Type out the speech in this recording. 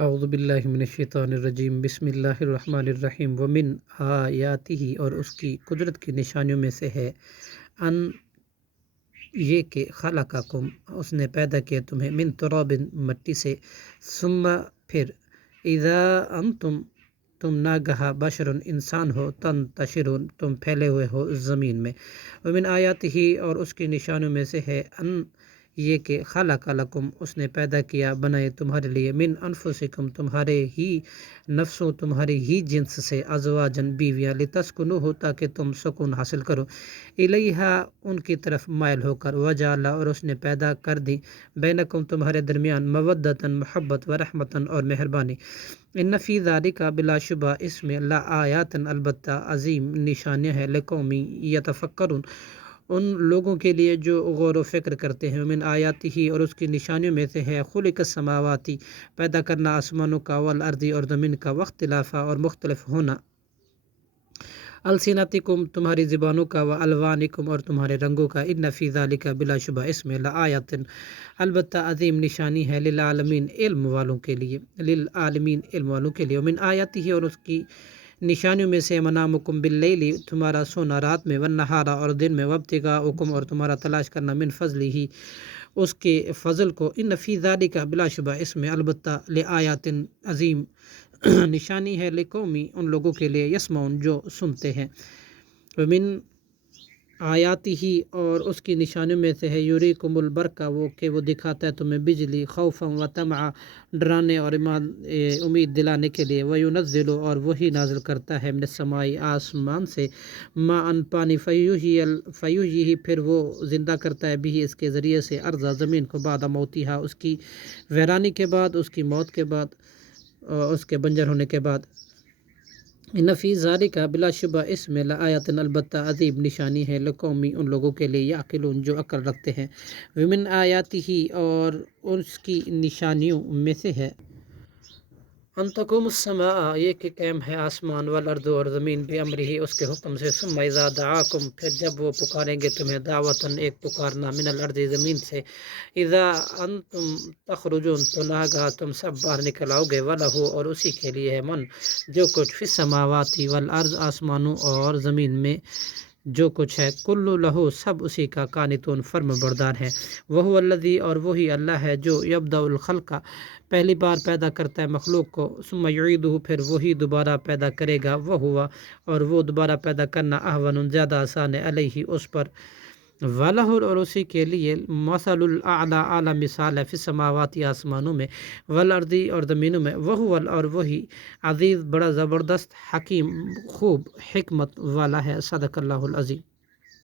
اعوذ باللہ من الشیطان الرجیم بسم اللہ الرحمن الرحیم ومن آیاتہ اور اس کی قدرت کی نشانیوں میں سے ہے ان یہ کہ خلقکم اس نے پیدا کیا تمہیں من تراب مٹی سے ثم پھر اذا انتم تم ناگہا بشر انسان ہو تنتشرون تم پھیلے ہوئے ہو زمین میں ومن آیاتہ اور اس کی نشانیوں میں سے ہے ان یہ کہ خلق لکم اس نے پیدا کیا بنائے تمہارے لیے من انفسکم تمہارے ہی نفسوں تمہاری ہی جنس سے ازواجن بیویاں لتسکنو ہو تاکہ تم سکون حاصل کرو الیہا ان کی طرف مائل ہو کر وجعل اور اس نے پیدا کر دی بینکم تمہارے درمیان مودتاً محبت و رحمتاً اور مہربانی ان فی ذالک بلا شبہ اس میں لآیاتاً البتہ عظیم نشانیاں ہے لقومی یتفکرون ان لوگوں کے لیے جو غور و فکر کرتے ہیں من آیاتی ہی اور اس کی نشانیوں میں سے ہے خلق السماواتی پیدا کرنا آسمانوں کا والارضی اور زمین کا واختلافہ اور مختلف ہونا السنتکم تمہاری زبانوں کا والوانکم اور تمہارے رنگوں کا ان فی ذالک بلا شبہ اس میں لآیات البتہ عظیم نشانی ہے للعالمین علم والوں کے لیے ومن آیاتی اور اس کی نشانیوں میں سے منامکم باللیل تمہارا سونا رات میں والنہارا اور دن میں وابتغاؤکم اور تمہارا تلاش کرنا من فضل ہی اس کے فضل کو ان فی ذالک بلا شبہ اس میں البتہ لآیات عظیم نشانی ہے لقومی ان لوگوں کے لیے یسمعون جو سنتے ہیں ومن آیاتی ہی اور اس کی نشانیوں میں سے ہے یوریکم البرق وہ دکھاتا ہے تمہیں بجلی خوفا و طمعا ڈرانے اور امید دلانے کے لیے وینزل اور وہی نازل کرتا ہے من السماء آسمان سے ما ان پانی فیحیی پھر وہ زندہ کرتا ہے بھی اس کے ذریعے سے ارضا زمین کو بعد موتیہا اس کی ویرانی کے بعد اس کی موت کے بعد اس کے بنجر ہونے کے بعد ان فی ذالک بلا شبہ اس میں لآیات البتہ عظیم نشانی ہے لقومی ان لوگوں کے لیے یعقلون جو عقل رکھتے ہیں ومن آیاتہ اور اس کی نشانیوں میں سے ہے ان تقوم السماء یہ کہ قائم ہے آسمان والارض اور زمین بامرہ اس کے حکم سے ثم اذا دعاکم پھر جب وہ پکاریں گے تمہیں دعوتاً ایک پکارنا من الارض زمین سے اذا انتم تخرجون تو ناگہا تم سب باہر نکل آؤ گے وَلَهُ اور اسی کے لیے ہے من جو کچھ فی السماوات والارض آسمانوں اور زمین میں جو کچھ ہے کل لہو سب اسی کا قانتون فرم بردار ہے وہ الذی اور وہی اللہ ہے جو یبدأ الخلق پہلی بار پیدا کرتا ہے مخلوق کو ثم یعیدہ پھر وہی دوبارہ پیدا کرے گا اور وہ دوبارہ پیدا کرنا اہون زیادہ آسان ہے علیہ اس پر وَلَهُ اور اسی کے لیے مثل الاعلیٰ اعلیٰ مثال ہے فی السماوات آسمانوں میں والارضی اور زمینوں میں اور وہی عزیز بڑا زبردست حکیم خوب حکمت والا ہے صدق اللہ العظیم.